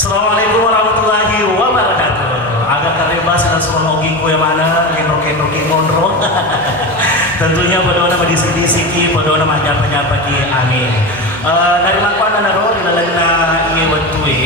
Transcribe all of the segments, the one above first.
Assalamualaikum warahmatullahi wabarakatuh. Agak karibas dan semua oging kue mana, kenro-kenro monro. Tentunya pada nama disi-disi, pada nama nyapa-nyapa ki, amin. Dari lakuan naro dilalana ini betue.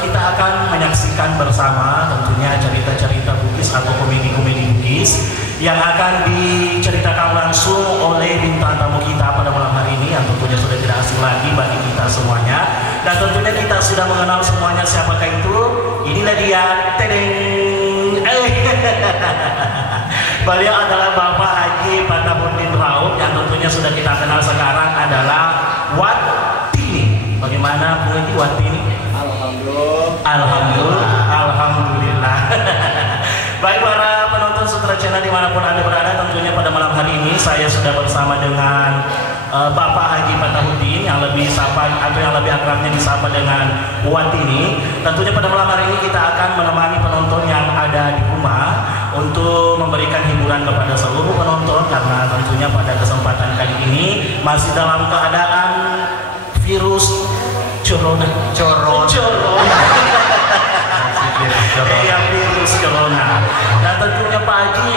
Kita akan menyaksikan bersama tentunya cerita-cerita Bugis atau komedi-komedi Bugis yang akan diceritakan langsung oleh bintang tamu kita pada malam hari ini yang tentunya sudah tidak asing lagi bagi kita semuanya, dan tentunya kita sudah mengenal semuanya siapakah itu. Inilah dia, tedeng. Beliau adalah Bapak Haji Patahudin Raub yang tentunya sudah kita kenal sekarang adalah Watini. Bagaimana Bu Haji Watini? Alhamdulillah. Baik para penonton Sutra Channel dimanapun Anda berada, tentunya pada malam hari ini saya sudah bersama dengan Bapak Haji Patahudin yang lebih sapa atau yang lebih akrabnya disapa dengan Watini. Tentunya pada malam hari ini kita akan menemani penonton yang ada di rumah untuk memberikan hiburan kepada seluruh penonton, karena tentunya pada kesempatan kali ini masih dalam keadaan virus corona. Iya, virus corona. Dan tentunya Pak Haji,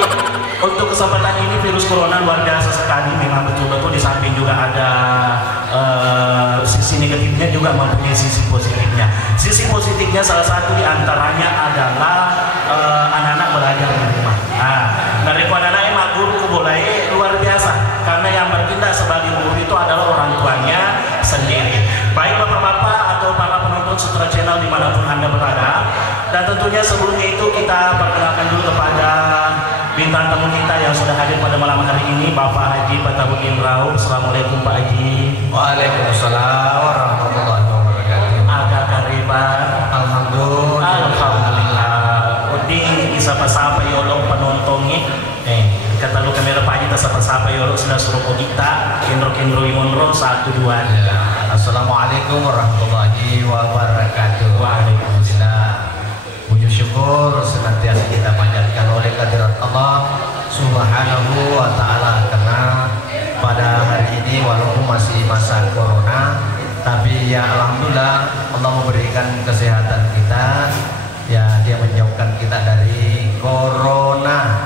untuk kesempatan ini virus corona luar biasa sekali. Memang betul-betul di samping juga ada sisi negatifnya juga mempunyai sisi positifnya. Sisi positifnya salah satu diantaranya adalah anak-anak belajar di rumah. Nah, dari anak-anak emak guru boleh luar biasa, karena yang bertindak sebagai guru itu adalah orang tuanya sendiri. Baik bapak-bapak atau para penonton Sutra Channel dimanapun Anda berada. Dan tentunya sebelumnya itu kita perkenalkan dulu kepada bintang tamu kita yang sudah hadir pada malam hari ini, Bapak Haji Patahudin Raub. Assalamualaikum Pak Haji. Waalaikumsalam warahmatullahi wabarakatuh. Agak kariban. Alhamdulillah. Uding isapa-sapa yolong penontonnya. Kata lu kamera Pak Haji tasapa-sapa yolong sudah suruh kita kendro-kendro imonro 1 2. Assalamualaikum warahmatullahi wabarakatuh. Waalaikumsalam. Puji syukur senantiasa kita panjatkan oleh kehadirat Allah Subhanahu wa Ta'ala, karena pada hari ini walaupun masih masa corona, tapi ya alhamdulillah Allah memberikan kesehatan kita. Ya, Dia menjauhkan kita dari corona.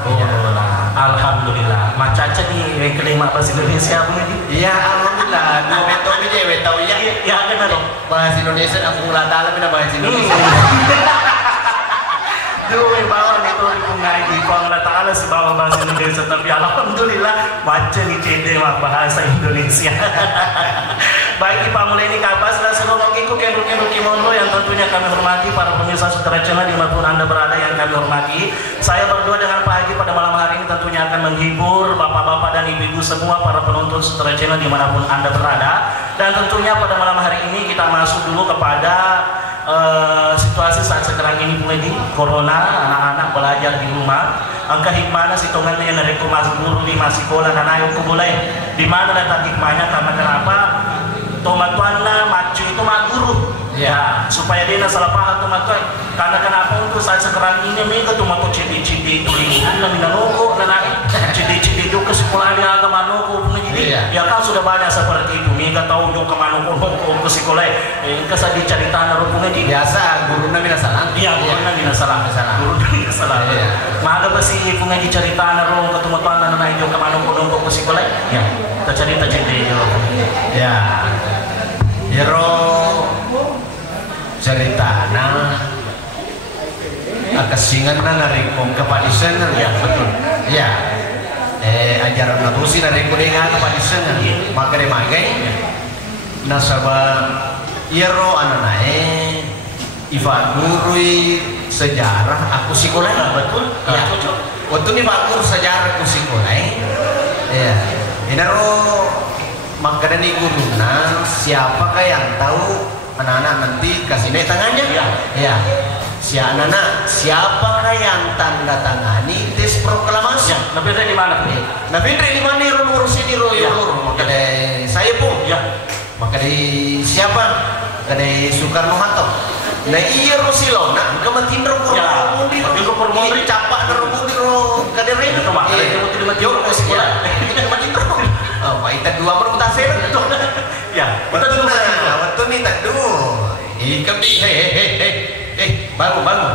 Alhamdulillah. Macaca nih yang kelima bahasa Indonesia apa nih? Iya, alhamdulillah. Dua betul ini tahu ya. Ya kan dong. Bahasa Indonesia aku nggak tahu tapi bahasa Indonesia. Duh, bawa itu ngaji Allah Ta'ala si bawa bahasa Indonesia, tapi alhamdulillah baca nih CD mah bahasa Indonesia. Baik Pak mulai ini kapas lah seluruh mengikut kendru-kendru kimono yang tentunya kami hormati, para pemirsa Sutra Channel dimanapun Anda berada yang kami hormati. Saya berdua dengan Pak Haji pada malam hari ini tentunya akan menghibur bapak-bapak dan ibu-ibu semua para penonton Sutra Channel dimanapun Anda berada. Dan tentunya pada malam hari ini kita masuk dulu kepada situasi saat sekarang ini mulai di corona, anak-anak belajar di rumah. Angka hikmahnya si tongan yang dari rumah guru di masih sekolah dan ayo boleh di mana letak hikmahnya, karena kenapa tomatuanlah macu itu mak guru ya, supaya dia salah paham tomatuan. Karena kenapa untuk saat sekarang ini mereka tomatu cidi-cidi itu lingkungan dan minanoko dan cidi-cidi itu ke sekolah dia ke manoko jadi ya kan sudah banyak seperti itu. Mereka tahu juga ke manoko ke sekolah kesadi cerita narupungan di biasa guru nabi salah. Iya, guru nabi salah. Guru nabi salah. Maka pasti pungan di cerita narung ketemu tuan dan naik ke manoko ke sekolah. Ya, kita cerita itu. Ya. Hero cerita akasingan narikong kapadisan ya betul ya ajaran nabusi narikong dengan kapadisan maka magai nasabah hero ananae Ivan gurui sejarah aku sekolah betul ya waktu ini bakur sejarah aku sekolah ya ini maka dari guruna siapakah yang tahu anak-anak nanti kasih naik tangannya ya si anak-anak siapakah yang tanda tangani tes proklamasi Nabi di mana Nabi di mana urus ini maka dari saya pun maka dari siapa dari Soekarno Hatta nah iya Rosilo nah kematin romundi capak romundi kadere itu mah yo sekolah kita dua bermutasi ya betul nih tadu bangun.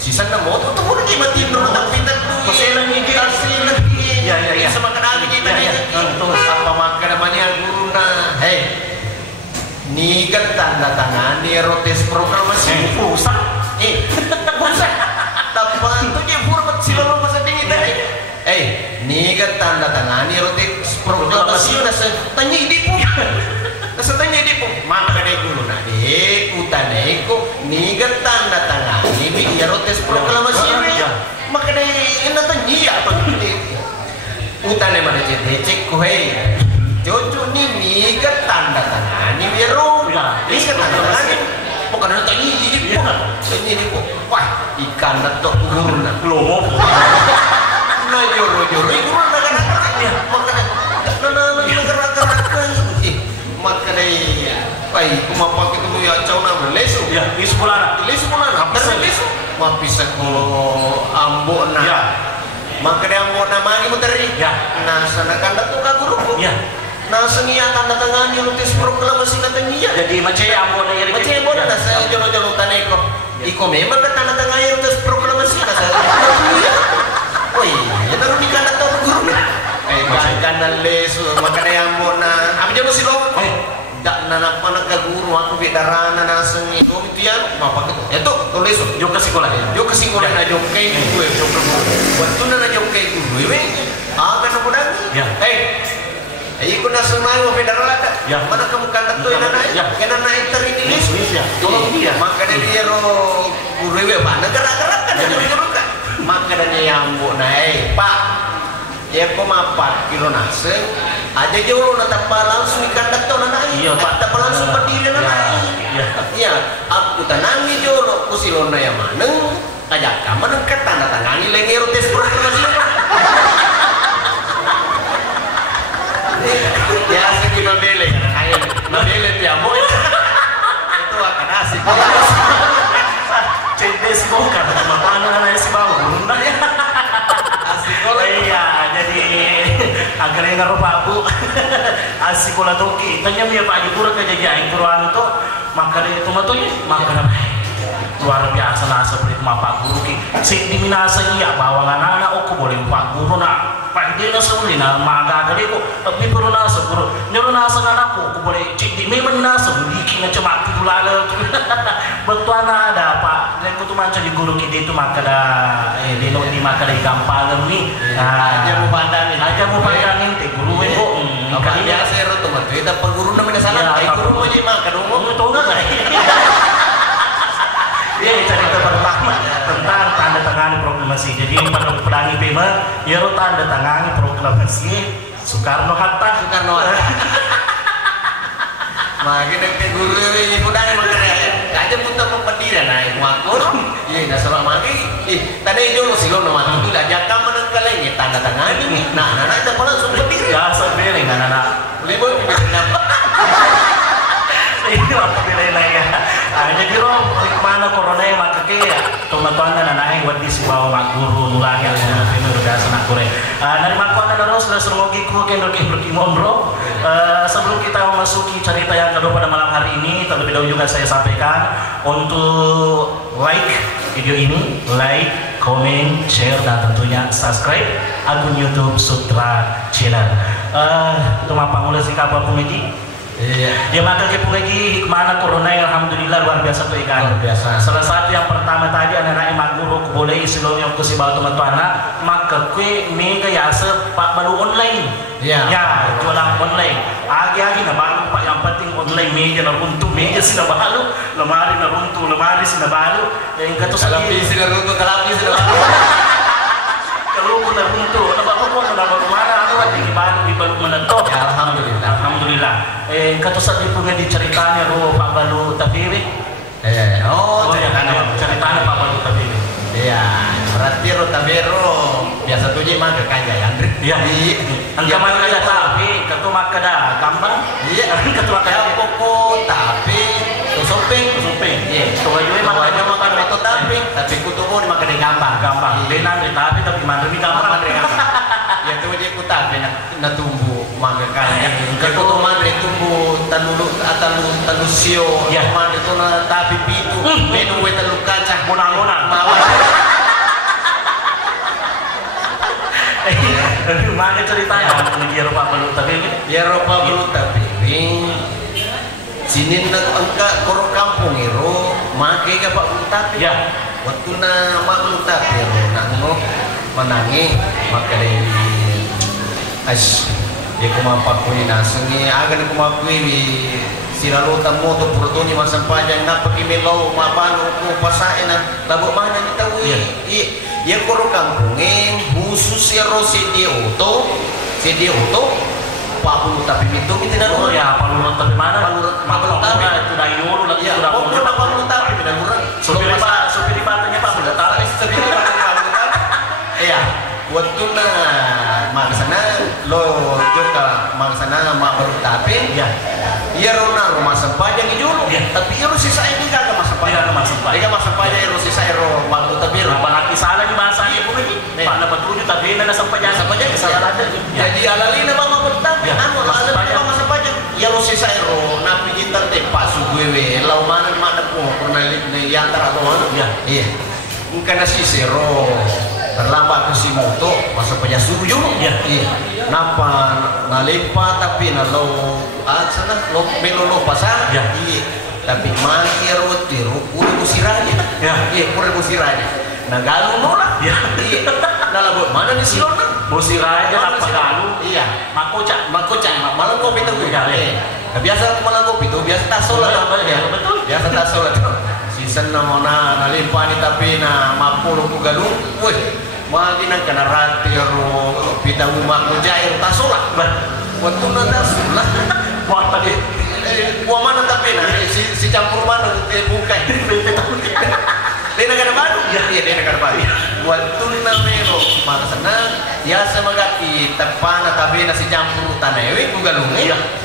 Sisa na mo tuh mo lagi mati bro tak pintar tu. Kasilan ni kita. Kasilan ni. Ya. Sama kena kita ni. Tuh apa maka namanya guru na. Ni kan tanda tangan ni rotes proklamasi. Rusak. Rusak. Tapan tu dia buat sila masa tinggi tadi. Ni kan tanda tangan ni rotes proklamasi nasa tanya di po. Nasa tanya di po. Maka dia guru na utane ko ni kan tanda tangan ni rotes proklamasi ni. Maka dia ina tanya apa ni. Utane mana cek ko Jojo ni kan tanda tangan ni biru. Ni kan tanda tangan ni. Bukan ada tanya ini pun. Tanya ni pun. Wah, ikan datuk guru nak. Lomo. Nah, joro guru nak kan. Maka ni, baik, kuma pakai tu ya cau nama lesu. Ya, lesu bulan. Lesu. Mapisa ko ambo na. Ya. Maka dia ambo nama ni muteri. Ya. Nah, sana kan datuk guru ko. Ya. Nah, sengia tanda tangan yang notis proklamasi katanya. Jadi macam ambo na iri. Macam ambo na saya jolo-jolo tanah ko. Iko memang tanda tangan yang notis proklamasi kata. Oi, ya baru nikah atau guru. Kan lesu makanya ambo na. Abi jolo silo. Dak nana panak guru aku bedarana na sengi ko tian mapa ko. Eto tulis Jo ke sekolah. Jo ke sekolah na jo kay gue jo ke. Waktu na jo kay gue. Ah kan aku dah. Ya. Iko na sunay mo federal Ya. Mana kamu kandat to ina na? Ya. Kena na terinis. Ya. Maka dia ro urewe ba negara-negara kan jero kan. Maka dia yambo na Pak. Ya ko mapat kilo nase. Aja jolo na tapa langsung kandat to na. Iya, Pak. Tapa langsung berdiri na. Ya, aku tanangi jolo kusilon na yamaneng. Kajak ka maneng tanda tangani lengero tes proklamasi. Ya segi mabele kan ayo mabele tiap boy itu akan asik Cendes bukan mana na si bawo bunda ya. asik kalau Iya, jadi agar yang ngaruh aku asik kola toki. Tanya dia Pak Jepura kejadian Quran itu maka dia itu matunya maka luar biasa lah seperti Pak Guru ki. Si diminasa iya bawa anak-anak aku boleh Pak Guru nak Pak dia na suli na maga kali ko tapi puro nasa puro nyoro nasa anakku ko boleh cik di memang nasa biki na cuma tu lala betul ada Pak dan ko tumanca di guru kita itu maka da dino di maka da gampang ni aja mau pandangin te guru ko kali dia sero tu matu itu perguru namanya sana ai guru mo ni makan mau tahu nggak ini cerita pertama tentang tanda tangani proklamasi. Jadi pada pedangi Bima, ya tanda tangani proklamasi Soekarno Hatta. Makanya ke guru ini mudah makanya aja putar pembedian naik makmur. Iya, dah sama mati. Tadi itu silo nama itu dah jatah menengkaleng tanda tangani ni. Nah, itu langsung berdiri. Ya, sebenarnya anak-anak. Boleh boleh kenapa? Ini waktu bilay na ya. Jadi ro, mana corona yang maka kaya tuman-tuman na naing wadi si bawa maguru nulangi ang mga pinurugasa na kure. Dari makuan na ros na surugi ko kay Kimon bro. Sebelum kita memasuki cerita yang kedua pada malam hari ini, terlebih dahulu juga saya sampaikan untuk like video ini, like, komen, share dan tentunya subscribe akun YouTube Sutra Channel. Tuma pangulas si kapwa pumiti. Dia maka kepo lagi hikmahna corona alhamdulillah luar biasa tuh ikan. Luar biasa. Salah satu yang pertama tadi anak-anak maguru boleh silongnya ke si bawa teman-teman maka kue mega yasa pak baru online. Ya. Ya jualan online. Agi-agi na baru pak yang penting online meja na runtuh meja sih na baru lemari na runtuh lemari sih na baru yang kata Kalapis na runtuh kalapis na baru. Kalau na runtuh na baru na baru mana di baru menentuh. Ya alhamdulillah. Kata saat itu kan diceritanya ro Pak Balu Tafiri. Oh ceritanya Pak Balu Tafiri. Iya, berarti ro tabero biasa tuh mah ke kaya Andre. Iya. Angka maka ada tapi kata maka ada gampang. Iya, kata maka ada pokok tapi tusopeng. Iya. Tuh aja mah makan itu tapi kutubo makan gampang. Benar tapi mana lebih gampang. Ya tuh dia kutak na tumbuh maka kaya. Kalau tuh madre tumbuh tanulu atalu talusio. Ya. Mana itu na tapi pitu. Menu we talu kaca Gimana ceritanya? Di Eropa belut tapi Eropa belut tapi sini nak angka korok kampung iro make ka pak belut tapi ya waktu na mak belut tapi iro nango menangi makare as dia kumampak kuni nasengi agan kumakui siralo tamo to purtoni masampajan na pakimelo mapano ko pasaena labo mana ni tahu ya korok kampung khusus iro sedia auto Palu tapi itu kita oh ya Palu tapi mana Palu tapi itu dah yolo lagi ya pokoknya Palu tapi tidak murah supir patenya Pak sudah tahu supir patenya iya waktu na maksana lo juga maksana mak baru tapi ya iya rumah sampahnya ngijulu tapi iya sisa ini kagak mas sampahnya mas sampahnya iya sisa ero mak tapi apalagi salah di bahasa ibu ini Pak dapat tujuh tapi nana sampahnya salah ada jadi alalina bang mak baru tapi anu alalina bang sampahnya iya sisa ero napi kita tepas suguewe lau mana mana po pernah nih yang teratau iya karena si Sero terlambat ke si moto masa penyasuju iya napa nalipa tapi nalo sana lo melo pasar iya tapi mangkiro tiro pura kusiranya iya pura kusiranya nagalu nola iya nalabot mana ni silon na kusiranya apa galu iya makoca malam kopi tuh biasa malam kopi tuh biasa tasola betul biasa tasola season na mona nalimpani tapi na mapulo ko galung weh magi nang kana ratiro pita umah ko jair tasola waktu na tasola buat tadi buah mana tapi na si campur mana bukai dia negara baru iya dia negara baru waktu na mero maksana biasa magati tapana tapi na si campur tanewi ko galung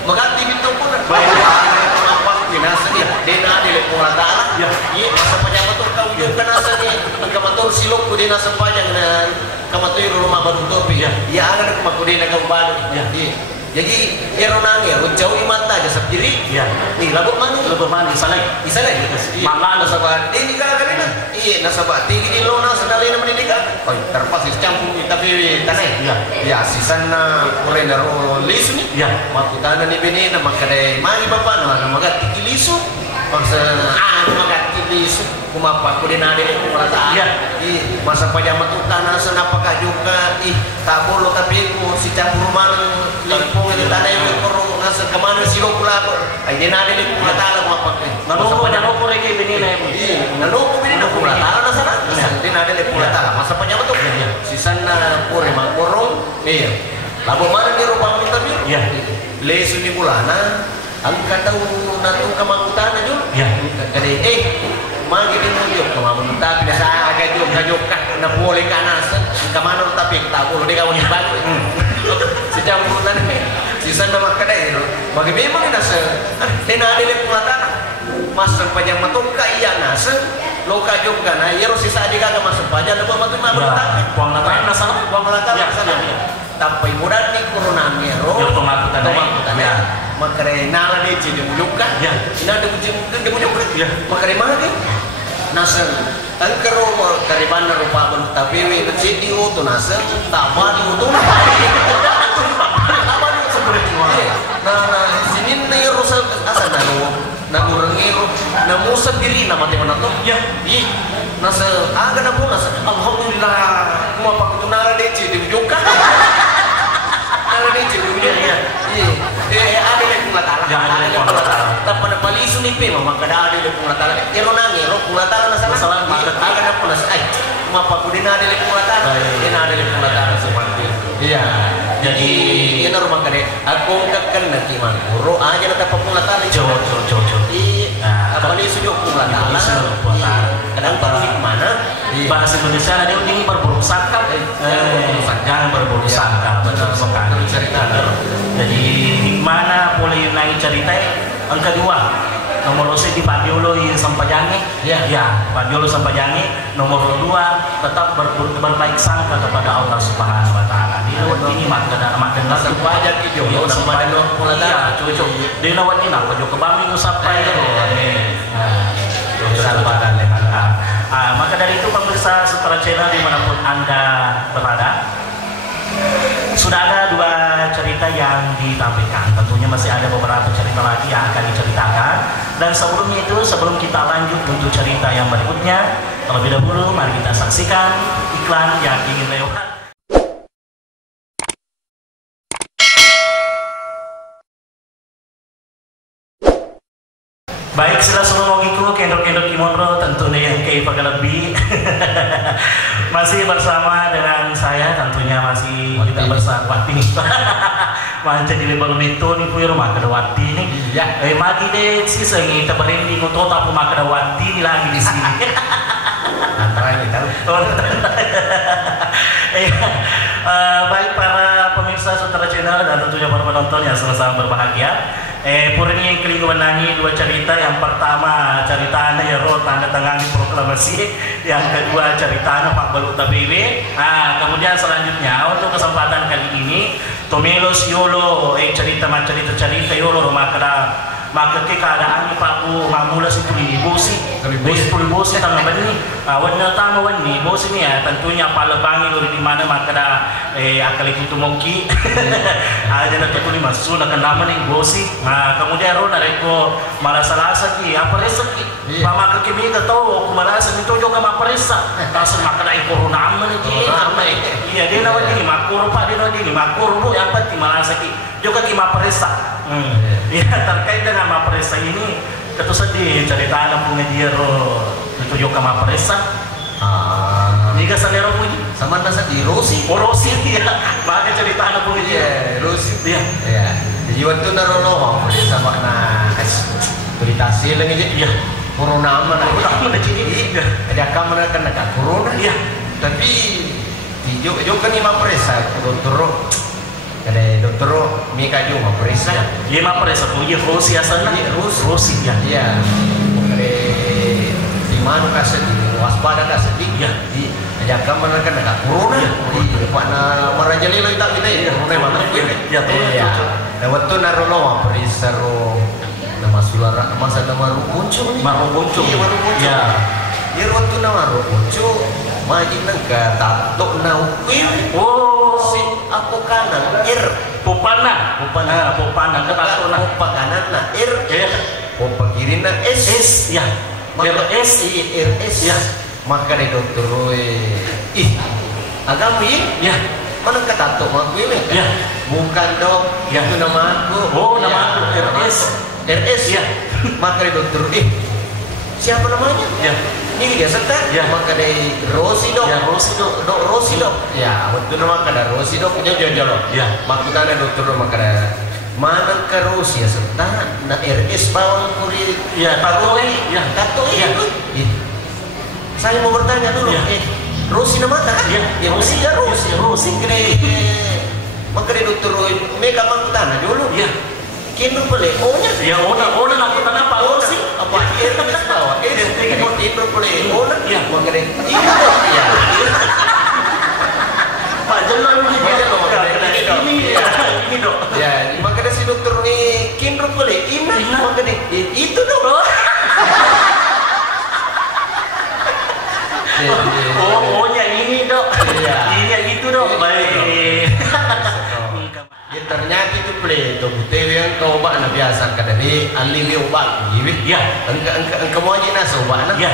magati bito ko na nasa ni dena dile pungata iya masa pejabat tu kau juga nasa ni kamator silok ko dena sampajang na kamator rumah baru topi ya akan aku dena kau baru jadi ero nange jauh mata aja sendiri nih labuk mana isalai mana nasabah ini kadang-kadang nasabah tinggi di lona sedalina mendidikan terpas campur tapi tanah ya sisana kurendaro lisu ni makutana ni benena makade mari bapak na magati kilisu paksa magati kilisu kumapa ko dinade ko rata masa pajamat utana sana pakajuka tabolo tapi ko si campur man limpong itu tanah yang perlu nasa kemana silo pula ay dinade ko rata kumapa nanuko reke benena nanuko benena ko rata na sana dinade ko rata masa pajamat tu sisana pure mangkorong labo mana ni rupa kita bir lesu ni bulana ang kataw natong kamangutana jud kade magi din mo yun kamamun tapi nasa agad yung kajok na puli ka nasa kamano tapi tapo di ka wani bag si jambunan sisan na makada magi memang nasa dinadili pulatana mas sampajang matong ka iya nasa lo kajok ka na yero sisa di ka mas sampajang na matong tapi buang latang nasa buang latang nasa tapi mudah ni corona ngero yung tumakutan makare nala de ci dem yukka ina de dem yukka makare mana ke nasan angkaro kariban rupa balu tapi we ci di auto nasan tama di auto na sinin na rusa asa na ngurangi na musa diri na mati mana to nasa aga na po nasa alhamdulillah kumapak tunara de ci dem yukka nala de ci dem yukka ada yang pulatala tapi pada palisu ni pe mama kada ada yang pulatala ero nangi ro pulatala na salah aga na pulas ai mapa kudina ada yang pulatala dina ada yang pulatala seperti iya jadi ina rumah kade aku kakkan nanti man ro aja na tapa pulatala jo palisu jo pulatala kadang tahu di mana bahasa Indonesia ada yang berburu sangka jangan berburu sangka benar sekali cerita jadi mana boleh naik cerita yang kedua nomor 1 di Padiolo yang Sampajangi Padiolo Sampajangi nomor 2 tetap berbaik sangka kepada Allah Subhanahu wa taala di lewat ini mak dengar Sampajang itu cocok di lewat ini nak pojok kebami usap pai Salvadan. Maka dari itu pemirsa Sutra Channel dimanapun Anda berada, sudah ada 2 cerita yang ditampilkan. Tentunya masih ada beberapa cerita lagi yang akan diceritakan. Dan sebelumnya itu, sebelum kita lanjut untuk cerita yang berikutnya, terlebih dahulu mari kita saksikan iklan yang ingin lewat. Baik, sila semua mogiku, kendok-kendok kimonro, tentunya yang kei pagalabi. Masih bersama dengan saya, tentunya masih kita bersama Wati nih. Manca di lebar itu nih puyo rumah kada Wati nih. Ya, Mati deh sih sengi teberin di ngotot aku mah kada Wati lagi di sini. antara ini tahu. Baik para pemirsa Sutra Channel dan tentunya para penonton yang sama-sama berbahagia. Purni yang kelima menangi 2 cerita. Yang pertama ceritanya ya roh tanda tangan di proklamasi. Yang kedua ceritanya Pak Balut TBW. Kemudian selanjutnya untuk kesempatan kali ini Tomelos Yolo cerita Yolo rumah kada maka keadaan Pak Bu mamula si tuli bosi bosi tangga bani wadna tama wani bosi ni tentunya palabangi lo di mana maka da akal itu moki aja na tuli masuk na kanama ning bosi kemudian ro na reko marasa-lasa ki aparesa ki mama ka kimi ka to kumarasa nito jo ka maparesa tas maka da corona man ki iya dia na wani makuro pa dia na dini makuro ro yang pati marasa ki jo ka ki maparesa. Ya, terkait dengan mapresa ini tentu saja cerita anak punya dia itu juga mapresa. Jika sendiri punya Sama nasa di Rosi. Rosi ya, maka cerita anak punya dia. Rosi. Iya. Ya. Jadi waktu narono dia sama na cerita silang aja. Iya. Corona mana? Corona jadi. Ada kamera kan ada corona. Iya. Tapi juga kan lima presa dokter. Kada dokter Mika juga mapresa. Iya mapresa punya Rosi asalnya. Rosi ya. Iya. Kada di mana kasih waspada kasih. Iya. Ada kamera kan ada corona. Di mana marajalilo kita ya. Corona mana? Ya betul. Nah waktu narono mapresa ro nama suara masa nama muncul. Marukuncu. Iya marukuncu. Ya. Dia waktu nama marukuncu. Majin nangka tato na ukwil. Si ako kanan Popana ketato na Popa kanan na ya. Popa kiri na S. Ya. RS. Ya. Maka ni dokter agami Ya. mana katato makwil Ya. bukan dok. Ya. Itu nama aku. Oh nama aku RS. Ya. Maka ni dokter siapa namanya? Ya. Ini dia serta, Ya. maka dari Rosi dok. Ya Rosi dok. Rosi dok. Ya, waktu nama kada Rosi dok jauh-jauh. Ya. Maksudnya dokter maka ada mana ke Rosi ya serta na RS bawang kuri. Ya tato Ya, tato Ya. Saya mau bertanya dulu. Ya. Rosi nama tak? Ya. Rosi ya Rosi. Rosi Kene. Maka dari dokter mereka maksudnya dulu. Ya. Kini boleh O-nya. Ya ona aku tanah Pak Rosi. Apa RS bawah? Kini boleh O-nya. Ya. Maka dari ya. Pak Jalan ini dok. Ya, makanya si dokter nih kindro boleh ina, makanya itu dong. Oh-nya ini dok. Iya. Ini yang itu dok. Baik. Ternyata itu boleh tuh bukti yang kau obat na biasa kadang alimi obat, gitu. Ya. Angka mau aja nasi obat na. Ya.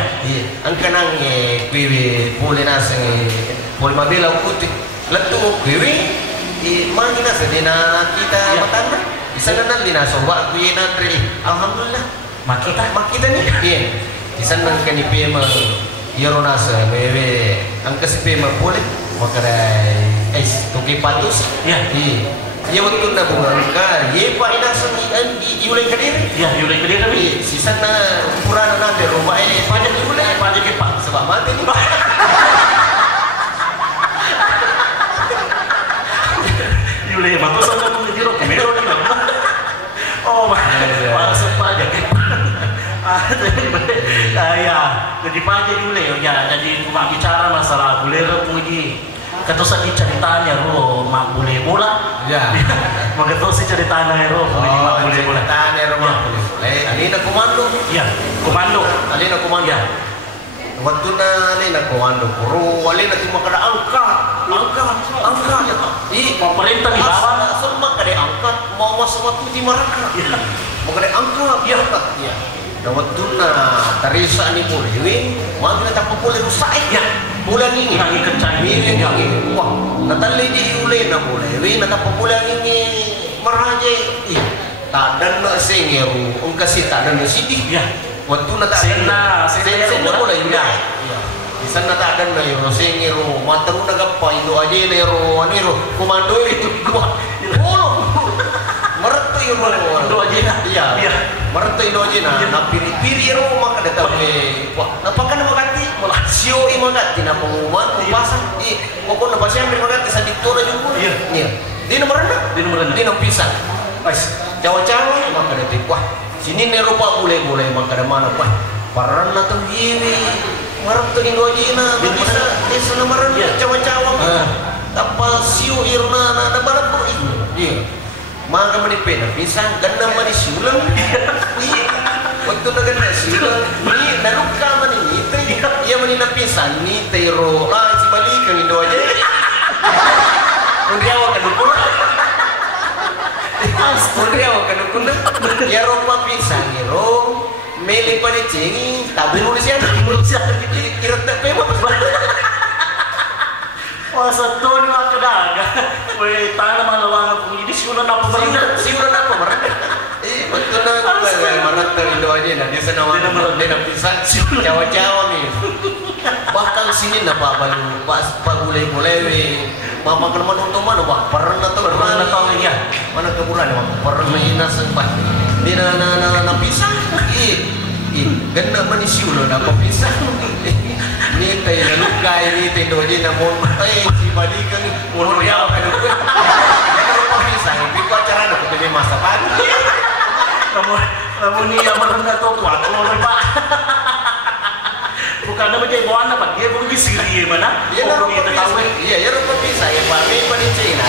Angka nang kuiwi boleh nasi boleh mabela ukuti. Letu kuiwi mana nasi dina kita matan na. Di sana nang dina sobat kuiwi nantri. Alhamdulillah. Makita nih. Iya. Di sana nang kanipi mang yoro nasi bebe angka sepe mang boleh. Makanya tuki patus. Ya. Iya waktu na bungangka, iya pak ina di ulay kadiri. Ya, ulay kadiri kami. Sisa na ukuran na di rumah ini pajak ulay. Pajak pak. Sebab mati ni. Ulay bagus saja pun dijero kamera ni. Oh, masuk pajak. Ya, jadi pajak ulay ya. Jadi cuma bicara masalah ulay pun di kata saja ceritanya mak boleh bola. Ya. Magatosi cerita na ero. Boleh. Tanah rumah boleh. Alina komando. Iya, komando. Alina komando. Iya. Waktu na alina komando. Puro alina cuma kada angkat. Pemerintah di bawah. Semua kada angkat. Mau masuk waktu di mereka. Mau kada angkat. Iya. Dan waktu na tarisa ni boleh. Mau kita tak boleh rusak. Iya. Bulan ini. Lagi kencang. Ini. Wah, natali di ule na boleh. Natap bulan ini meraja. Iya. Tak ada nak sengeru. Ungkah si tak ada nak sidih. Iya. Waktu na tak ada. Sena boleh. Iya. Di sana tak ada na yoro sengeru. Mataru na gapai do aja nero aniro. Komando itu gua. Oh. Mertu yoro. Do aja na. Iya. Mertu do aja na. Na piri-piri ro maka datang wah, napakan magati. Wala sio imagati na pengumuman pasang. Pokok na pasang magati sa diktura juga. Iya. Di nomor rendah. Di nomor pisang. Pas cawa-cawa maka detik wah sini nerupa boleh maka ada mana wah parana tuh gini marap tuh Indojina bisa nomor cawa-cawa tapal siu irna ada mana pun iya maka menipena pisang ganda mani siulang iya waktu na siulang ni naruka mani nite iya mani na pisang ni tero lah si balikan Indojina Undriawa kan dukula Undriawa kan dukula ya rumah pisang iro meli pada cengi tapi nulis irat tak pema Wah satu ni mah kedaga. Weh tanah malawangan pengidi siulan apa mereka? Betul lah mana terindo aja nah dia senang dia pisang cawa-cawa nih bahkan sini na pak balu pak boleh mama kerman untuk mana pak pernah tahu iya mana keburan pernah ina sempat di na pisang ganda manis siulo na pisang ni tay luka ini tendo aja na mon si balikan mulu ya kan pisang itu acara nak jadi masa pagi kamu ni yang merendah tu kuat pak bukan nama dia bawa apa dia pun bisa siri mana dia nak kita tahu iya ya rupa bisa ya pak ini pada Cina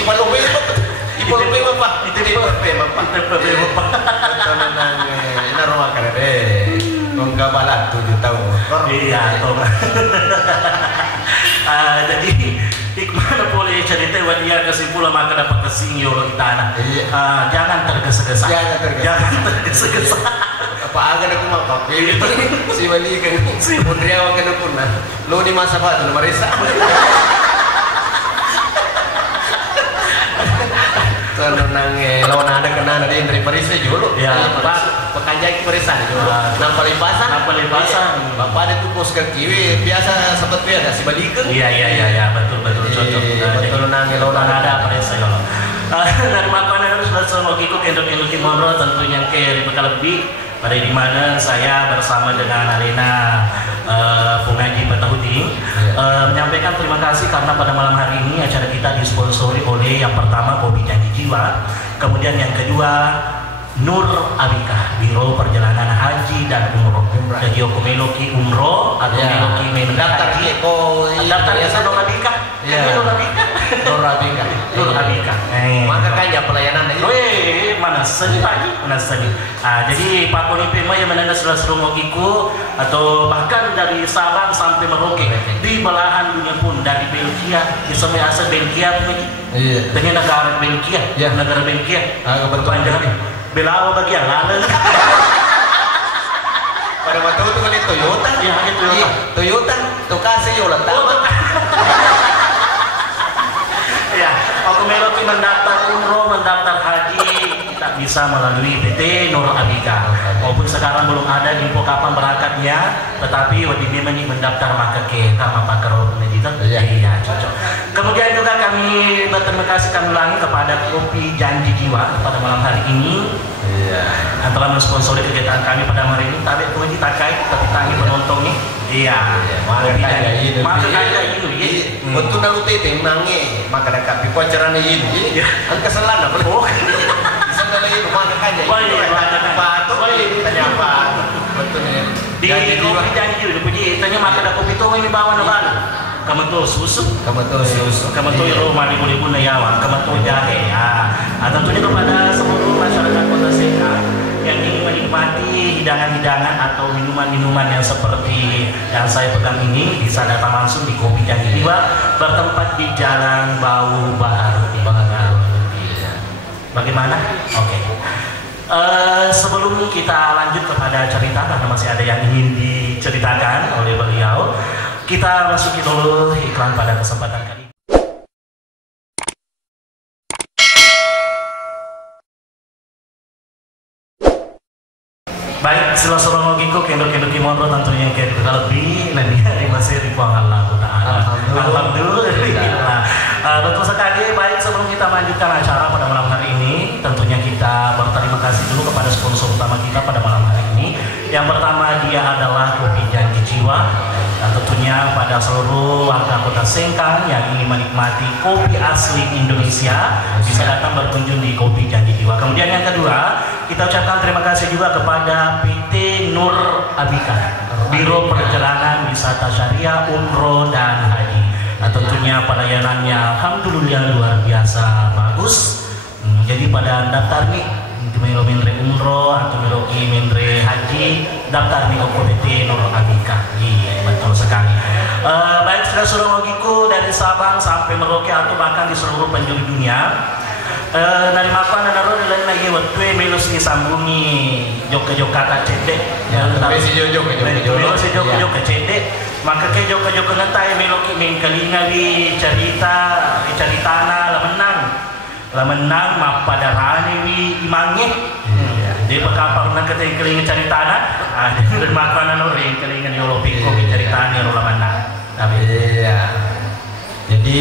ipalombe apa tenang ini rumah kerja nggak balat 7 tahun iya jadi hikmah boleh cerita wadia kesimpulan maka dapat kesingyo lo tanah jangan tergesa-gesa apa agak aku mau pakai si wali kan si Undriawa kan pun lo di masa pak tu marisa tenang lawan ada kena dari Marisa juga ya pak pekanjai Marisa juga nampak lipasan bapak ada tuh pos kaki biasa sempat biasa si balikan iya betul cocok betul nang lawan ada Marisa ya dari makanan harus langsung ikut endok Timoro tentunya ke bekal lebih pada di mana saya bersama dengan Arena Pengaji Batahudi menyampaikan terima kasih karena pada malam hari ini acara kita disponsori oleh yang pertama Kopi Janji Jiwa, kemudian yang kedua Nur Abika Biro Perjalanan Haji dan Umroh. Jadi aku meloki umroh atau meloki daftar daftar ya Nur Abika. Nur Abika. Maka kaya pelayanan ini. Mana sedih. Jadi Pak Konipe yang menanda seluruh mokiku atau bahkan dari Sabang sampai Merauke di belahan dunia pun dari Belgia, di semua asal Belgia pun. Dengan negara Belgia, negara Belgia. Berpanjang. Belawa bagian lalu. Pada waktu itu kali Toyota. Toyota. Tokasi yola tahu. Ya, aku meloki mendaftar umroh, mendaftar haji tak bisa melalui PT Nur Abika. Walaupun sekarang belum ada info kapan berangkatnya, tetapi waktu ini mendaftar maka ke sama Pak Karo gitu. Iya, cocok. Kemudian juga kami berterima kasih kami ulangi kepada Kopi Janji Jiwa pada malam hari ini. Yang telah mensponsori kegiatan kami pada hari ini. Tapi pun ditakai, tapi tangi penonton nih. Iya. Maka kaya ini. Betul lalu tete nange, maka ada kapi pacaran ini. Angka selana belum. Sana lagi rumah kaya. Tanya apa? Betul ya. Di Kopi Janji Jiwa, tanya maka ada kopi tuh ini bawa nama. Kementul susu, Kementul iro malibu-libu na yawa, kementul jahe. Tentunya kepada seluruh masyarakat Kota Sengkang yang ingin menikmati hidangan-hidangan atau minuman-minuman yang seperti yang saya pegang ini, bisa datang langsung di Kopi Janji Jiwa, bertempat di Jalan Bau Bahar. Bagaimana? Oke. Sebelum kita lanjut kepada cerita, karena masih ada yang ingin diceritakan oleh beliau, kita masuki dulu iklan pada kesempatan kali ini. Baik, sila-sila ngogiko kendo-kendo kimonro tentunya kendo lebih nanti hari masih ribuan Allah Ta'ala. Alhamdulillah. Betul sekali. Baik, sebelum kita melanjutkan acara pada malam hari ini, tentunya kita berterima kasih dulu kepada sponsor utama kita pada malam hari ini. Yang pertama dia adalah Kopi Janji Jiwa. Dan tentunya pada seluruh warga Kota Sengkang yang ingin menikmati kopi asli Indonesia bisa datang berkunjung di Kopi Janji Jiwa. Kemudian yang kedua, kita ucapkan terima kasih juga kepada PT Nur Abika, Biro Perjalanan Wisata Syariah, Umroh dan Haji. Nah, tentunya pelayanannya alhamdulillah luar biasa bagus. Jadi pada daftar nih Melo Mendre Umroh atau Melo Mendre Haji, daftar nih ke PT Nur Abika. Iya, betul sekali. Baik, sudah logiku dari Sabang sampai Merauke atau bahkan di seluruh penjuru dunia. Dari Mapan dan Naro lain lagi waktu Melo sini sambungi Joka tak cedek. Tapi si Joka cedek. Maka ke Joka ngetai Melo ki kalinga di caritana la menang mah pada rani wi imangnya. Dia bekapar nak ketai kelinga caritana. Dan makanan orang kelinga di Olopiko caritana la menang. Iya. Jadi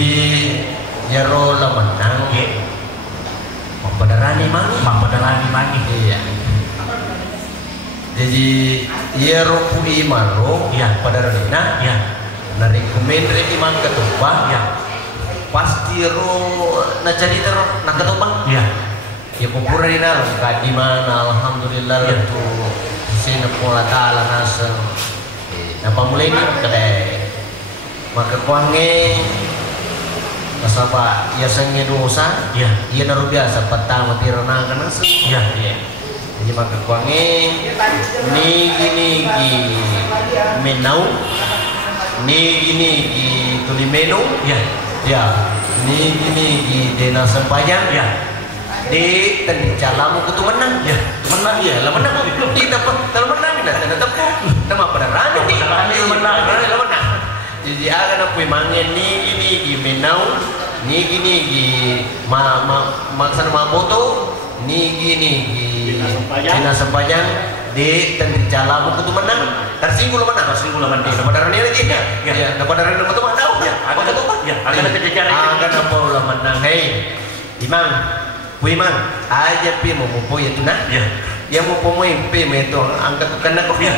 ya la menang. Mampadarani mangi. Iya. Jadi ya ropu imaro pada rana. Iya. Nari kumendre imang ketumpah. Iya. Pasti na jadi nak ketumpah. Iya. Ya kumpul di dalam di mana alhamdulillah itu sini pola taala nasa. Napa mulai ni kedai. Maka kuange kasaba ya senge dosa. Iya. Iya naru biasa pertama tirana kana se. Iya. Jadi maka kuange nigi menau nigi tulimeno. Iya. Ya, nigi dena sempayang. Iya. Di tadi calamu kutu menang. Ya, menang ya, lah menang. Di dapat kalau menang dah tanda tepuk. Nama pada rani ni. Menang. Jadi akan apa mangen nigi menau nigi maksana maboto nigi dena sempayang di tadi calamu kutu menang. Tersinggung menang. Nama pada rani lagi. Ya, nama pada rani kutu menang. Ya, akan ada kejajaran. Akan apa ulah menang. Hei, Imam. Puiman, aja pi mau itu nah. Ya. Yang mau pomoy pi itu angkat kena kok ya.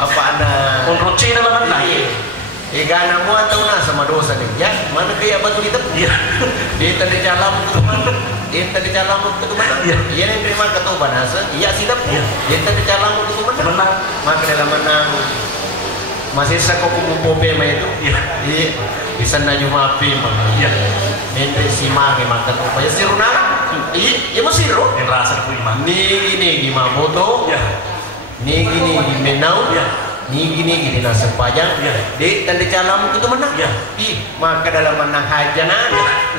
Apa ada? Konruci dalam mana? Gana mu atau na sama dosa nih. Ya, mana kaya batu itu? Iya. Di tadi jalan itu mana? Di tadi jalan itu mana? Iya. Iya yang terima ketua banasa. Iya sidap. Di tadi jalan itu mana? Menang. Maka dalam menang. Masih sakok kumumpope itu. Iya. Bisa naju mapi mah. Iya. Mente simang maka tuh ya sirunara. Iya, masih ro. Yang rasa ku imam. Nigi maboto. Ya. Nigi menau. Ya. Nigi dina sepajang. Ya. Di tanda calam itu menang. Ya. Maka dalam menang hajana.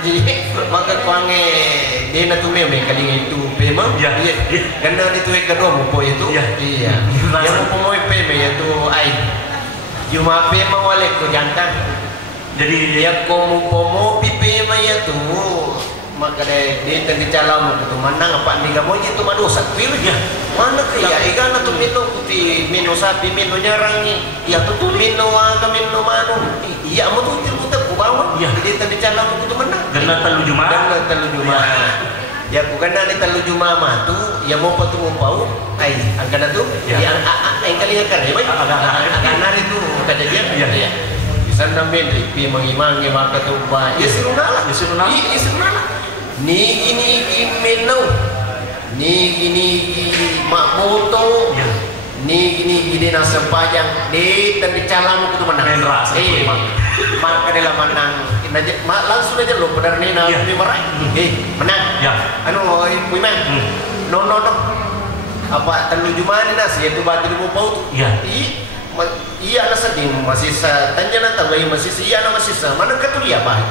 Jadi maka kuange dina tuh memang kali itu pemang. Ya. Karena itu kedua mupo itu. Iya. Yang mupo mau pemang itu ai. Cuma pemang wale ko jantan. Jadi ya komo pipi maya tuh maka di tengah calamu itu menang apa nih kamu itu madosa pilih ya mana kaya ikan atau minum putih minum sapi minum nyarangi ya tuh minum aga minum manu iya mau tuh kita kubawa ya di tengah calamu itu menang karena telu jumaah ya bukan nanti telu jumaah tuh ya mau patunggu pau ai angkana tuh yang kali yang kare baik agak nari tuh kejadian ya sana mendri pi mangimangi maka tuba ya sirunala nigi menau nigi makmoto nigi dina sempajang di tadi calam itu menang maka dia menang langsung aja lo benar nih nah merai menang anu wiman no apa terluju mana nasi itu batu di mupau iya na sedih masih tanya na tahu masih iya na masih mana ketulia apa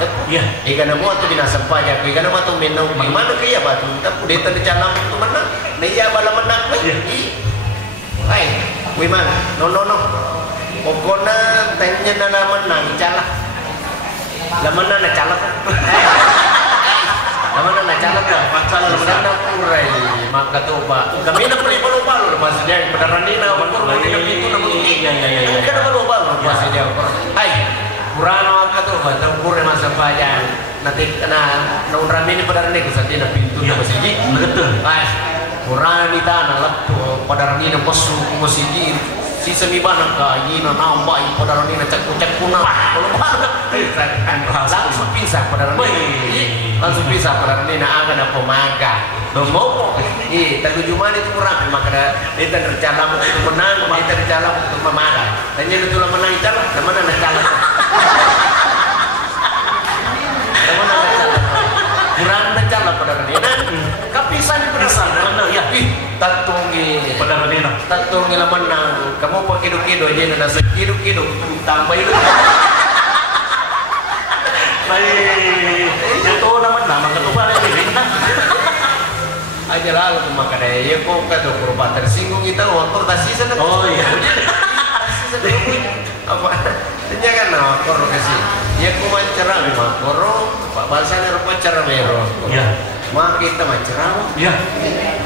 ikan mau tu binasa pajak ikan mau tu minum mana kaya batu tapi dia terjalan tu mana na iya bala menang ay wiman no pokoknya tanya na menang calah laman na calah laman na calah masalah sana kurai maka tu pak kami na pernah balu masih dia beneran ni na baru ni pintu na begini kan balu masih dia ay kurang maka tu baca kurang masa pajang nanti kena naun rame ni beneran ni kesanti na pintu na masih betul ay kurang ni tanah lap pada ni na posu masih si semibanan ka yina nambah pada ni na cak kuna langsung pisah pada ni langsung pisah pada ni na akan apa maga mau tertuju mana itu kurang maka kita terjalan untuk menang kita terjalan untuk memarah dan yang itu menang jalan mana nak jalan mana nak jalan kurang nak jalan pada ni kapisan di pedasan ya tatungi pada ni tatungi lah menang kamu pakai kido aja nak sekido tambah itu baik itu nama maka tu pada ni aja lalu tu maka dia kok kata korban tersinggung kita wakor tasi sana iya apa tanya kan wakor kasih dia kok macam wakor pak bahasanya rupa cara mero mak kita macam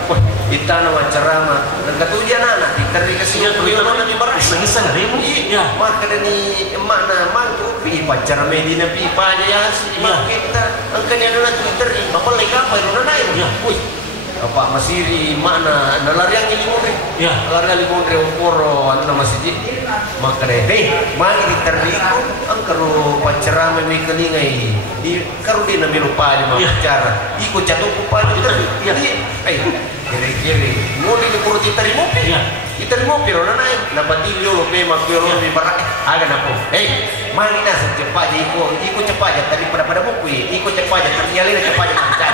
wah kita nama ceramah dan ketujuan anak diterima kasih itu mana di barat sengisang demo mak kada ni mana mangku pipa cara medina pipa aja ya mak kita angkanya ada diterima apa lagi apa itu naik apa masiri mana nalar yang limun nalar limun poro anu nama masjid maka deh mari diterima angkaru pacarame mi kelingai di karu di nabi lupa di cara ikut jatuh upah kiri mau dikurut diterima diterima piro naik dapat dilio pe makiro di barak agak napo mari kita cepat ikut cepat aja tadi pada buku ikut cepat aja ternyali cepat aja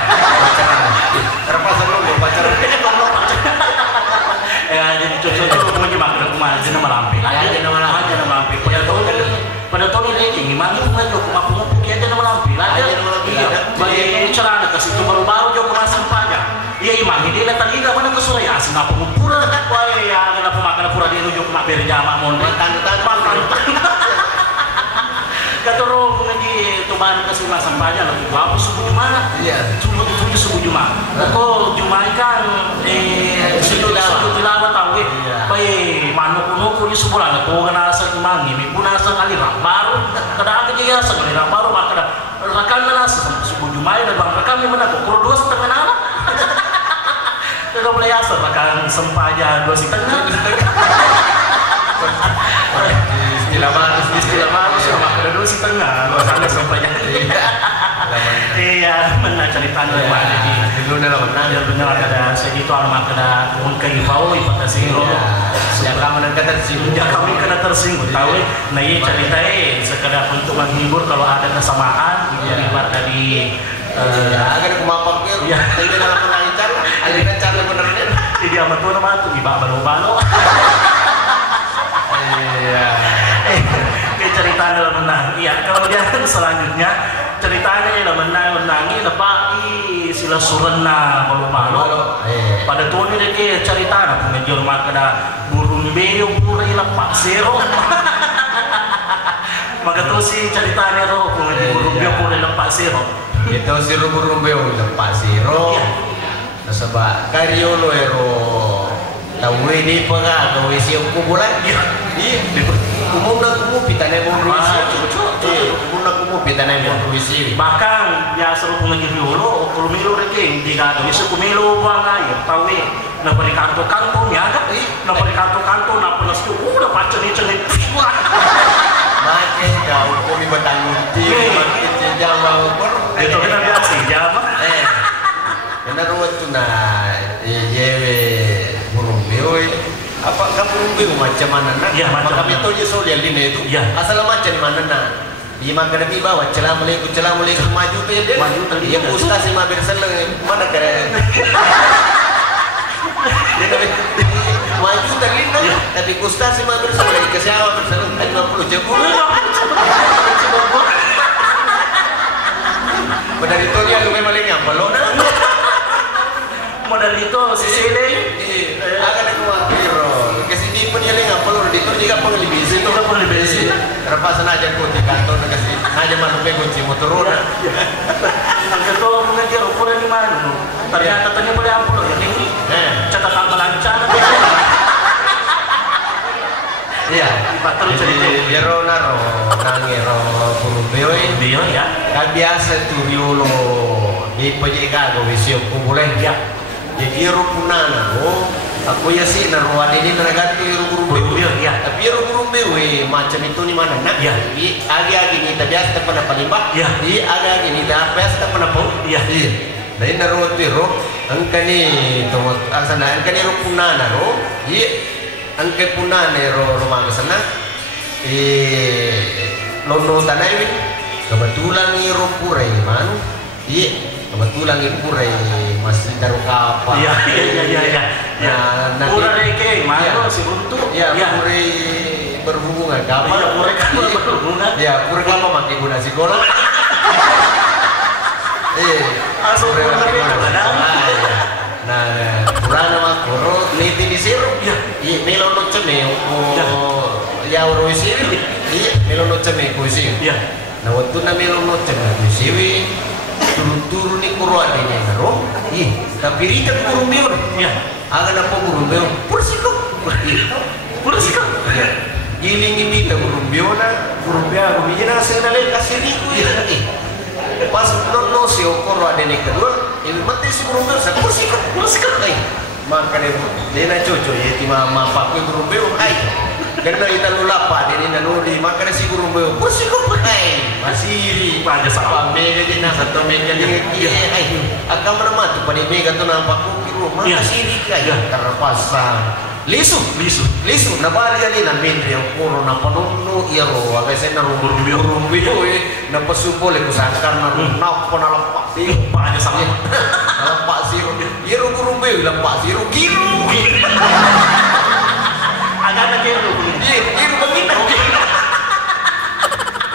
terpaksa dulu pacaran jadi cocok itu punya makna kemarin nama lampi aja nama lampi pada tahun ini gimana aja aku aja nama lampi bagi cerana ke situ baru jauh kemasan pajak imam ini datang ini mana ke Suraya asing apa pura kan wah ya kenapa makan pura di ujung mak beri jamak mon mantan katoro ngaji tuban ke sini sampahnya lebih bagus subuh mana subuh Jumat kok Jumat kan situ tilawat tahu baik manuk di sebulan kok kena asal imam ini pun asal kali baru kadang aja ya sekali baru maka rekan mana subuh Jumat dan bang rekan di mana kok kurang 2,5 anak tidak boleh asal rekan sempaja 2,5 istilah bagus maka 2,5 kalau sana sempaja iya mana cerita mana di dulu dalam benar ada segitu anak ada mungkin bau ibadah singro ya kami kena tersinggung tahu nah ini ceritanya sekedar untuk menghibur kalau ada kesamaan ibarat dari agar kemampuan ya tapi dalam menangikan ada cara benernya jadi amat tuh nama tuh ibarat balo iya cerita dalam menang iya kemudian selanjutnya ceritanya dalam menangi lepas sila surena malu-malu pada tahun ini dia cerita nak pengejar makna burung beo pura lepas zero maka tu si ceritanya tu pengejar burung beo pura lepas zero itu si burung beo lepas zero sebab karyo lo ero tahu ini pengah tahu isi aku bulan umum pitane pitane bahkan ya seru pengejar dulu kalau milu reking jika ada isu kumilu buang air tahu na beri kanto ya kan na beri kanto na pelas tu udah pacar ni celit makin kau kami bertanggung makin jawab itu kita biasa jawab benar waktu na burung beoi apa kamu burung macam mana nak maka itu je soal yang ini itu asal macam mana nak Iya maka nabi bawa Assalamualaikum maju tuh ya dia. Maju tadi. Iya ustaz sih mabir seleng mana keren. Dia nabi maju terlinda tapi ustaz sih mabir seleng ke siapa berseleng 50 jebul. Pada itu dia lu memang lagi apa lo? Modal itu si Sile. Akan aku wakiro. Kesini pun dia lagi apa lo? Di itu juga pengen lebih sih. Itu kan boleh besi. Repasan aja kunci kantor kasih. Aja manusia kunci motor roda. Angkat tuh mengajar ukuran di mana? Ternyata tanya boleh apa ya ini? Catatan lancar. Iya. Batal cerita. Biaro naro nangero burung beoi. Dia ya. Kan biasa tuh riolo di PJK go visio kumuleng ya. Jadi rukunana aku ya sih naruhan ini naragat ke burung beoi ya. Tapi burung beoi macam itu ni mana nak? Ya. Di agi ni biasa tepan apa limba? Ya. Di agi ni biasa tepan apa? Ya. Dari naruh tiro angkani tomat asana angkani rukunana ro. Di angke punane ro rumah sana londo tanah ini kebetulan ni rupurai man iya kebetulan ni purai masih taruh kapal Iya. Nah, Purai reke mana si untuk ya purai berhubungan kapal Iya, purai kapal berhubungan. ya purai kapal makin guna si golok Asal purai makin kapal guna si nah purana mas koro niti di siru Iya. iya melono ceme ya uro siru iya melono ceme ku siru Iya. nah waktu na melono ceme ku siru turun-turun ni kuro adanya naro iya tapi rita kurung biur Iya. agan apa kurung biur pursiko iya giling ini ta kurung biur na kurung biur kumijina senale kasiriku iya pas no si okoro adanya kedua ini mati si kurung biur sa pursiko ay maka dia na cucu ya ti mama paku kurung biur ay ganda ita lulapa dia naluli maka si kurung biur pursiko ay masiri Pada sama. mega di na satu mega di ay akam nama tu pada mega tu nampak ku kiru masiri kay karena pasang lisu na bali ali na mindri ang puro na panunno iro agay sa narumbiyo na pasupol ko sangkar na napa na lampak di Pada sama. lampak zero iro kurumbiyo lampak zero kiru Agak nak kira dulu. iro bagina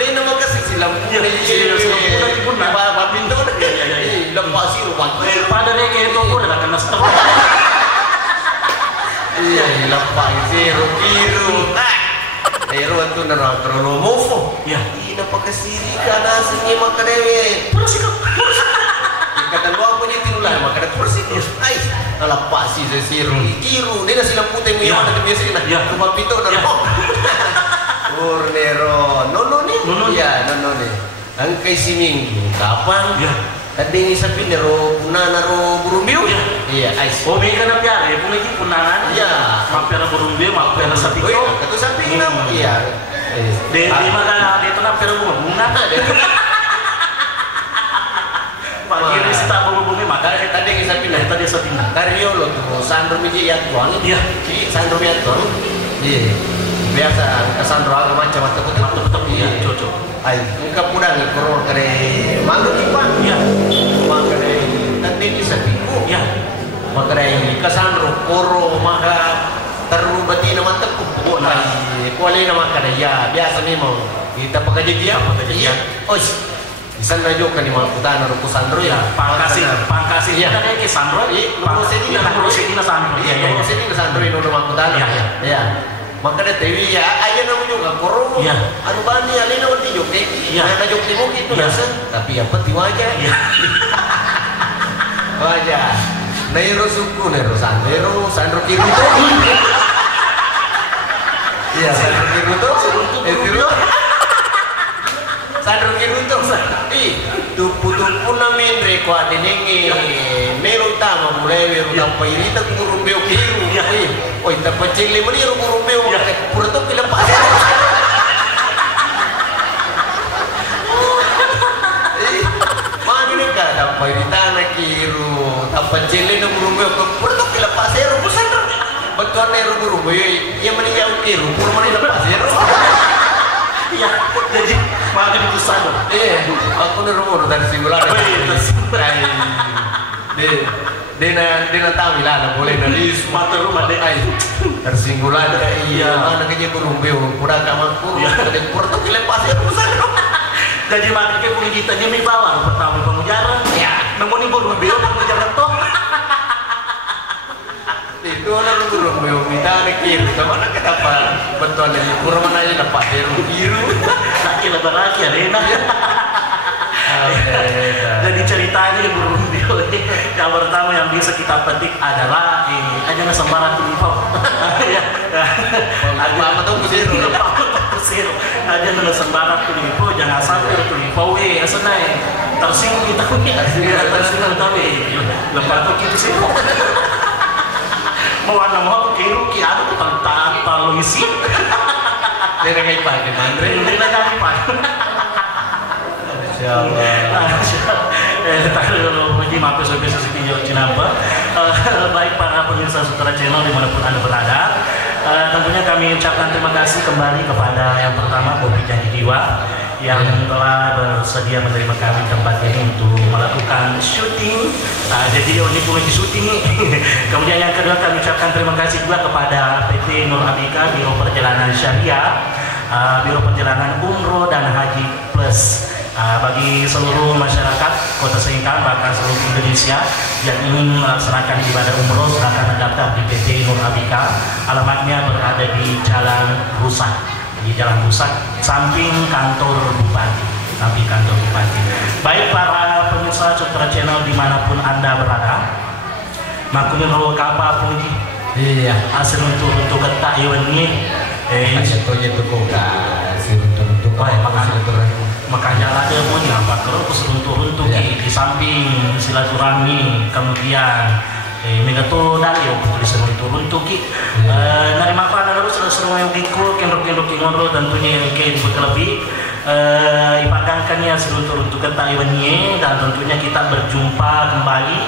di naman kasi silang papindo lampak zero Pada reke itu aku dah kena stok. iya lampak zero kiru iro itu na kronomofo Iya. ina pakasiri ka na sige makadewe kata luar punya tinulah maka ada kursi ay nalapak si zero kiru dia nasi lamputin mo yung ada biasa na rumah pito na ro urnero nono ni ya nono ni ang kay siming kapan tadi ni sabi nero naro burumbiyo iya ay Oh, mereka nak piara, ya, pun lagi punangan. Iya. Mampir burung dia, mampir sapi oy kau. katu sabi na iya Di mana dia tu nak piara bunga. Pagi ni start bumi maka tadi ni sabi na tadi sapi na. Tariolo tu sandro miji ya tuang Iya. si sandro ya tuang iya biasa ke sandro aga macam Tetap iya, cocok. ay ungkap muda ni kuro kare mandu kipa Iya. makare tadi di sapiku Iya. makare ke sandro koro maka terubati nama tepuk bukan kuali nama kada ya biasa ni mau kita pekerja dia Pekerja. oi di sana juga ni mau kita naruh sandro ya Pangkasi. Iya. Kita kayak sandro. Pangkasi na sandro. iya ini ke sandro ini rumah kita ya maka ada tewi ya aja namu juga koro Iya. anu bani alina wanti jokti Iya. na jokti mo gitu nasa tapi apa tiwajah Iya. wajah Nairo suku Nairo Sandro Kiruto iya Sandro Kiruto Sandro Kiruto tupu-tupu na mendre ko atinengi meron tama mulai rutang pairita kurumbeo kiru oi tapacili mo ni kurumbeo pura to pila pa mani ka tapairita na kiru tapacili na kurumbeo pura to pila pa zero Sandro betul na kurumbeo iya mani ya kiru pura mani la pa zero Iya. Jadi Makan itu sana. Aku nerumur dari singular. Dia tahu lah, boleh dari Mata rumah deh. Tersinggulan iya mana kerja berumbeu kurang kamarku ada kurang dilepas ya pesan. Jadi makanya pengitanya mi bawang pertama pengujaran ya namun ibu berumbeu pengujaran toh itu orang berumbeu kita mikir kemana kenapa betul lagi kurang mana aja dapat biru laki lebaraki arena. Jadi ceritanya berumbeu yang pertama yang bisa kita petik adalah ini aja nggak sembarang tulipau. Apa tuh kusir aja nggak sembarang tulipau jangan sampai tulipau senai tersinggung kita tersinggung tapi lepas itu kita sih mau mau kiru ada tentang isi dia kayak apa di Mandre dia lagi apa maaf sobat sesuatu Cinapa. Baik para pemirsa Sutra Channel dimanapun Anda berada, tentunya kami ucapkan terima kasih kembali kepada yang pertama Kopi Janji Jiwa yang telah bersedia menerima kami tempat ini untuk melakukan syuting. Jadi ini pun lagi syuting. Kemudian yang kedua kami ucapkan terima kasih juga kepada PT Nur Abika Biro Perjalanan Syariah, Biro Perjalanan Umroh dan Haji Plus. Bagi seluruh masyarakat Kota Singkang bahkan seluruh Indonesia yang ingin melaksanakan ibadah umroh silakan mendaftar di PT Nur Abika. Alamatnya berada di Jalan Rusak, samping kantor Bupati. Baik para pemirsa Sutra Channel dimanapun Anda berada, makunin roh kapa pun iya hasil untuk ketak iwan ini hasil itu kok hasil untuk makanya ada pun apa kalau keseruntuh-runtuh di samping silaturahmi kemudian mereka tuh dari diseruntuh-runtuh dari makanan lalu seru-seru yang dikul kendok-kendok ngobrol tentunya yang kayak berlebih ipagangkannya seruntuh-runtuh ketaiwannya dan tentunya kita berjumpa kembali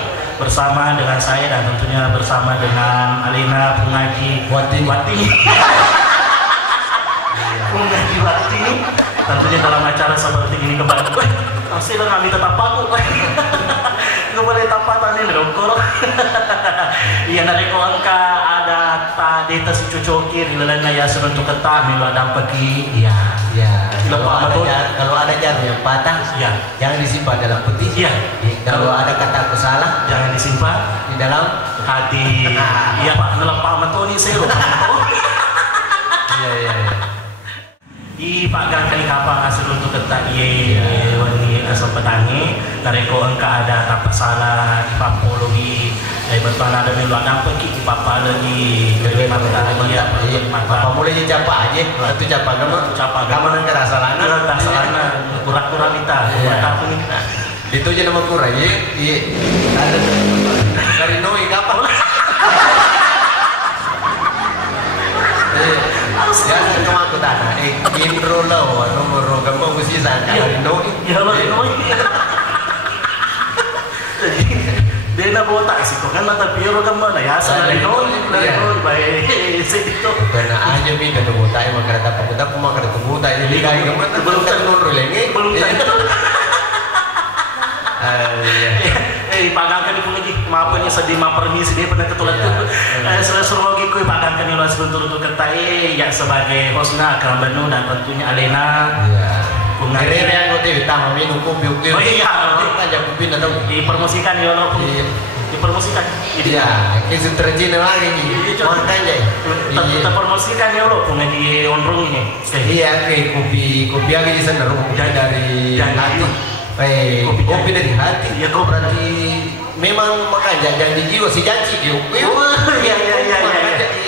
bersama dengan saya dan tentunya bersama dengan Alena Pungaji Wati Pungaji Wati tentunya dalam acara seperti ini kembali masih lah kami tetap aku nggak boleh tapatan ini dokter. Iya dari angka ada tadi tes cucokir lelana ya seruntuk ketah milo ada pergi ya kalau ada jarum yang patah jangan disimpan dalam peti kalau ada kata salah jangan disimpan di dalam hati. Iya pak nelepak matoni seru iya Pak gangkali kapal hasil untuk ketak wani kesempetannya dari ko engka ada tak salah papologi berpana ada melu ada pergi papa lagi dari mata dia apa mulai japa aja itu japa kamu nang kerasa kurang kita itu aja nama kurang ada dari noi kapal ya kemaku tanah intro lo nomor gampang mesti sangka noi dia nak botak sih kan mata biru kamu ya dari noi baik itu karena aja mi dan botak emang kereta pemuda cuma kereta pemuda jadi kayak kamu belum tenur lagi belum pagangkan itu lagi maafnya sedih permisi dia pernah ketulat tuh seluruh lagi kui pagangkan yang harus untuk ketai ya sebagai hostnya Akram Banu dan tentunya Alena Kira-kira yang gue tahu minum kopi oh iya aja kopi atau dipromosikan ya lo dipromosikan iya kisah terjadi lagi nih makanya kita promosikan ya lo punya di onrung ini iya kayak kopi aja di sana dari hati kopi dari hati ya kok berarti memang makanya janji jiwa si janji dia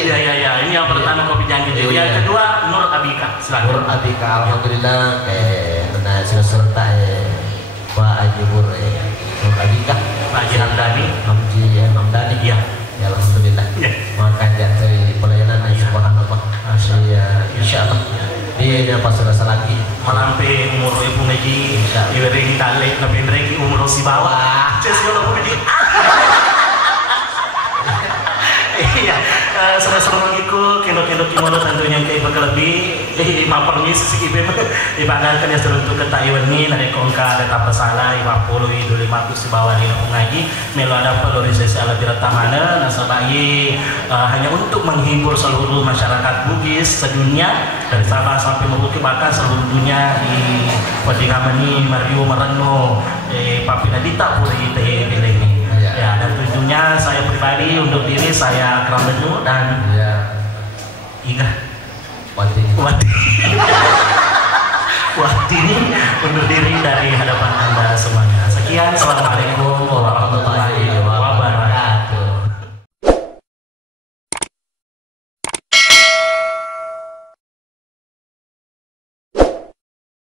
iya ini yang pertama kopi janji jiwa yang kedua Nur Abika silakan Nur Abika alhamdulillah serta Pak Haji Nur Abika Pak Haji Hamdani ya alhamdulillah makanya dari pelayanan subhanallah insya Allah dia pas rasa lagi malampe umur ibu Meji iweri talik nabendreki umur si bawah ces kalau Meji iya seru-seru gitu Kilo Kimono tentunya kayak berkelebih permis ibe dipanggilkan ya seruntuk ke Taiwani nari kongka ada apa salah 50 itu 50 si bawah di ngaji melo ada valorisasi ala biratamana nasabai hanya untuk menghibur seluruh masyarakat Bugis sedunia dari Sabah sampai Merauke bahkan seluruh dunia di Wadingamani Mario Mereno Papina Dita Puri teh ini ya dan tentunya saya pribadi untuk diri saya Kramenu dan Ingat Wati undur diri dari hadapan Anda semuanya. Sekian, assalamualaikum.